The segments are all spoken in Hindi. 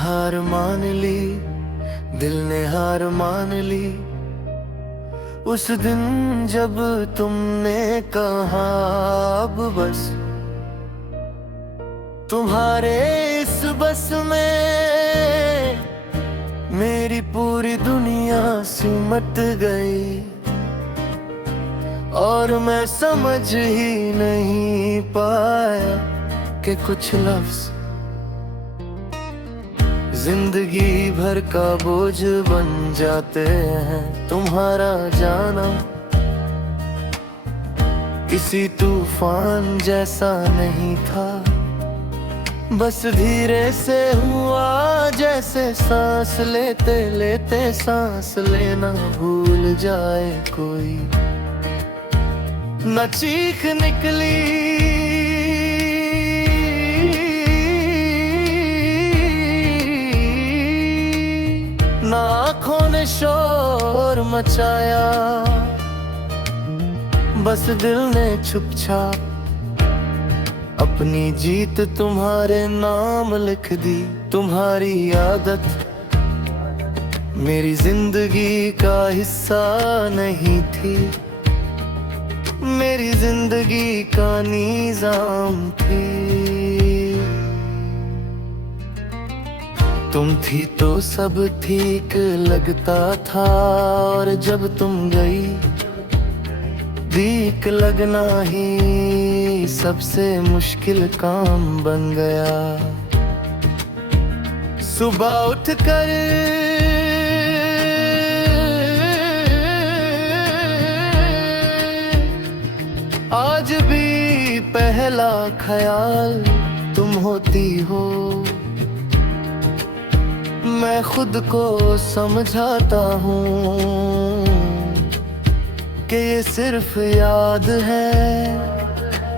हार मान ली, दिल ने हार मान ली। उस दिन जब तुमने कहा अब बस, तुम्हारे इस बस में मेरी पूरी दुनिया सिमट गई, और मैं समझ ही नहीं पाया कि कुछ लफ्ज जिंदगी भर का बोझ बन जाते हैं। तुम्हारा जाना किसी तूफान जैसा नहीं था, बस धीरे से हुआ जैसे सांस लेते लेते सांस लेना भूल जाए कोई। न चीख निकली न आँखों ने शोर मचाया, बस दिल ने चुपचाप अपनी जीत तुम्हारे नाम लिख दी। तुम्हारी आदत मेरी जिंदगी का हिस्सा नहीं थी, मेरी जिंदगी का निजाम थी। तुम थी तो सब ठीक लगता था, और जब तुम गई भीख लगना ही सबसे मुश्किल काम बन गया। सुबह उठकर आज भी पहला ख्याल तुम होती हो। मैं खुद को समझाता हूँ कि ये सिर्फ याद है,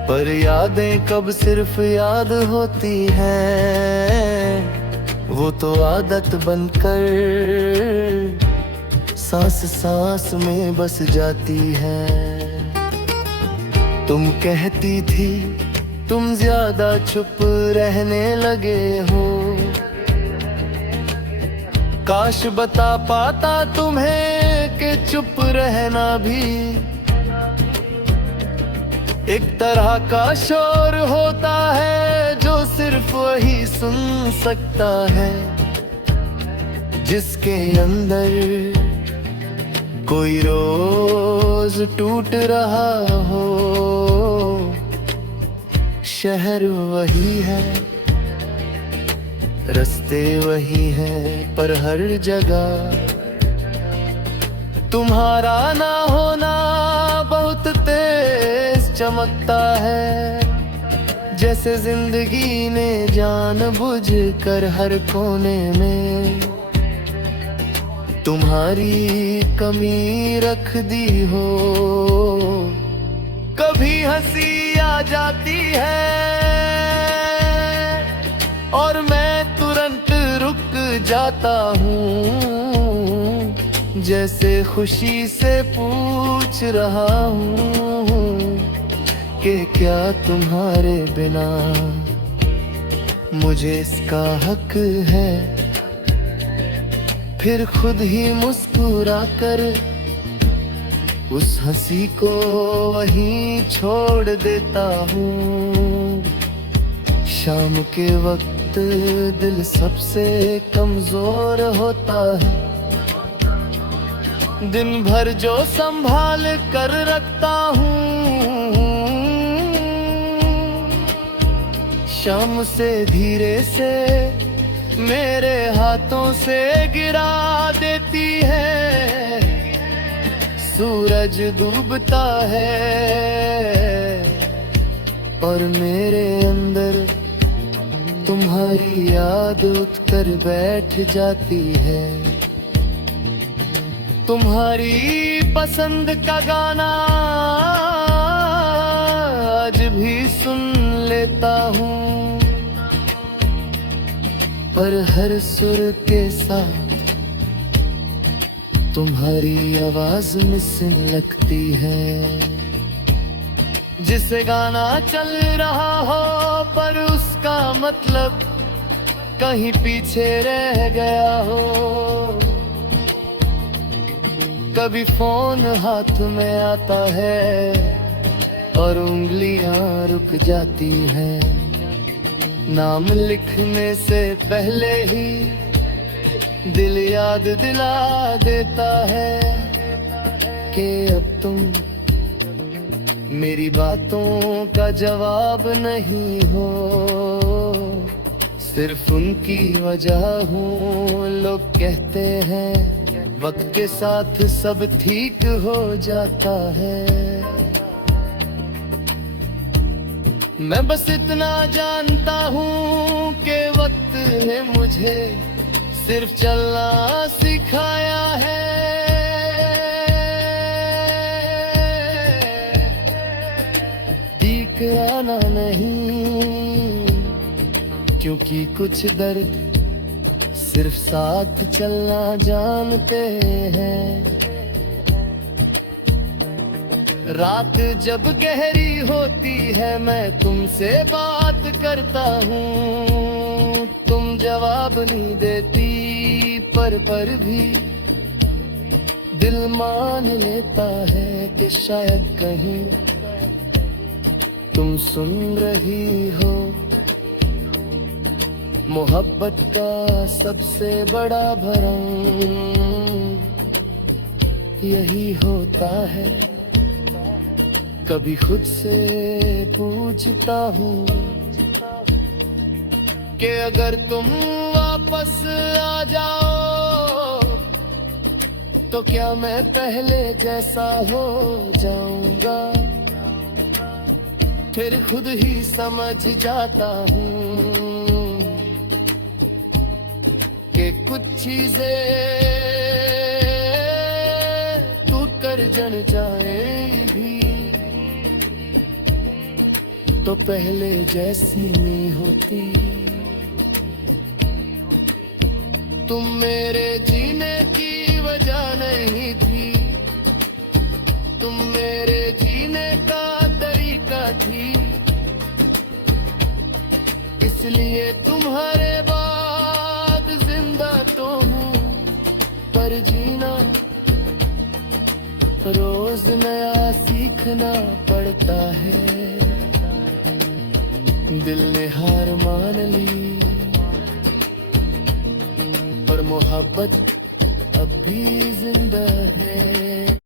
पर यादें कब सिर्फ याद होती हैं, वो तो आदत बनकर सांस सांस में बस जाती है। तुम कहती थी तुम ज्यादा चुप रहने लगे हो, काश बता पाता तुम्हें कि चुप रहना भी एक तरह का शोर होता है, जो सिर्फ वही सुन सकता है जिसके अंदर कोई रोज टूट रहा हो। शहर वही है, रास्ते वही हैं, पर हर जगह तुम्हारा ना होना बहुत तेज चमकता है। जैसे जिंदगी ने जानबूझ कर हर कोने में तुम्हारी कमी रख दी हो। कभी हंसी आ जाती है और मैं तुरंत रुक जाता हूँ, जैसे खुशी से पूछ रहा हूँ कि क्या तुम्हारे बिना मुझे इसका हक है। फिर खुद ही मुस्कुरा कर उस हंसी को वहीं छोड़ देता हूँ। शाम के वक्त दिल सबसे कमजोर होता है, दिन भर जो संभाल कर रखता हूँ, शाम से धीरे से मेरे हाथों से गिरा देती है। सूरज डूबता है और मेरे अंदर तुम्हारी याद उठकर बैठ जाती है। तुम्हारी पसंद का गाना आज भी सुन लेता हूँ, पर हर सुर के साथ तुम्हारी आवाज मिसिंग लगती है। जिसे गाना चल रहा हो पर उसका मतलब कहीं पीछे रह गया हो। कभी फोन हाथ में आता है और उंगलियां रुक जाती हैं। नाम लिखने से पहले ही दिल याद दिला देता है कि अब तुम मेरी बातों का जवाब नहीं हो। सिर्फ उनकी वजह हूँ। लोग कहते हैं वक्त के साथ सब ठीक हो जाता है। मैं बस इतना जानता हूँ कि वक्त ने मुझे सिर्फ चलना सिखाया है। आना नहीं, क्योंकि कुछ दर्द सिर्फ साथ चलना जानते हैं। रात जब गहरी होती है मैं तुमसे बात करता हूँ। तुम जवाब नहीं देती पर भी दिल मान लेता है कि शायद कहीं तुम सुन रही हो। मोहब्बत का सबसे बड़ा भरम यही होता है। कभी खुद से पूछता हूँ कि अगर तुम वापस आ जाओ तो क्या मैं पहले जैसा हो जाऊंगा। फिर खुद ही समझ जाता हूँ कि कुछ चीजें टूट कर जल जाएंगी तो पहले जैसी नहीं होती। तुम मेरे जीने की वजह नहीं थी, तुम मेरे जीने का तरीका थी। इसलिए तुम्हारे बाद जिंदा तो हूँ, पर जीना रोज नया सीखना पड़ता है। दिल ने हार मान ली और मोहब्बत अब भी जिंदा है।